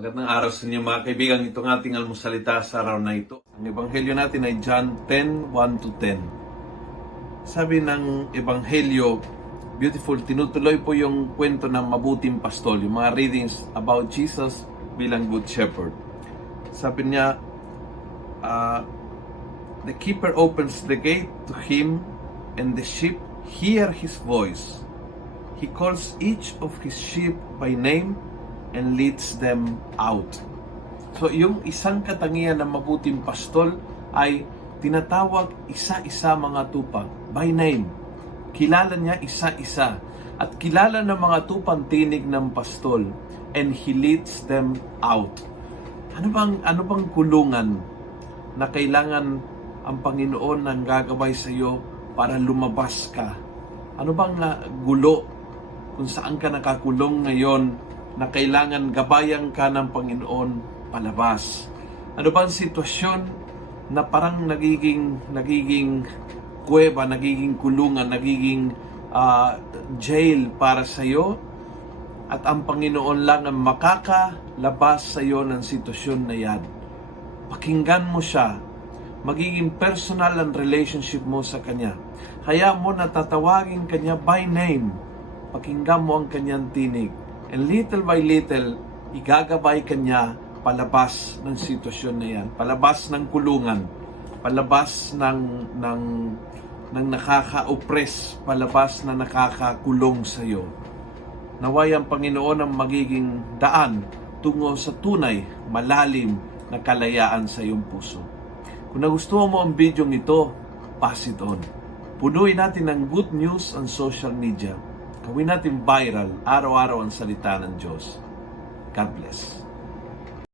Magandang araw sa inyo mga kaibigan. Itong ating almusalita sa araw na ito. Ang ebanghelyo natin ay John 10:1-10. Sabi ng ebanghelyo, beautiful, tinutuloy po yung kwento ng mabuting pastol, yung mga readings about Jesus bilang good shepherd. Sabi niya, the keeper opens the gate to him and the sheep hear his voice. He calls each of his sheep by name and leads them out. So yung isang katangian ng mabuting pastol ay tinatawag isa-isa mga tupang by name. Kilala niya isa-isa at kilala ng mga tupang tinig ng pastol, and he leads them out. Ano bang kulungan na kailangan ang Panginoon nang gagaway sa iyo para lumabas ka? Ano bang gulo kung saan ka nakakulong ngayon na kailangan gabayan ka ng Panginoon palabas? Ano bang sitwasyon na parang nagiging kuweba, nagiging kulungan, nagiging jail para sa iyo, at ang Panginoon lang ang makakalabas sa iyo ng sitwasyon na yan? Pakinggan mo siya. Magiging personal ang relationship mo sa Kanya. Kaya mo natatawagin Kanya by name. Pakinggan mo ang Kanyang tinig. And little by little, igagabay Kanya palabas ng sitwasyon na yan. Palabas ng kulungan. Palabas ng nakaka-oppress. Palabas na nakakakulong sa iyo. Naway ang Panginoon ang magiging daan tungo sa tunay, malalim na kalayaan sa iyong puso. Kung nagustuhan mo ang video ito, pass it on. Punuin natin ng good news ang social media. Gawin natin viral, araw-araw ang salita ng Diyos. God bless.